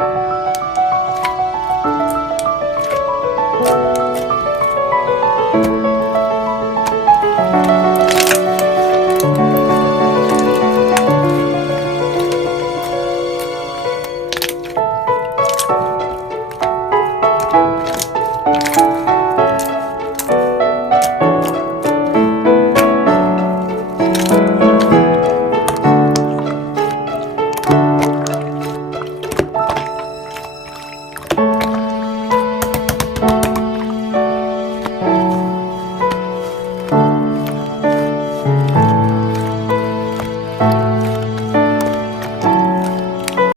you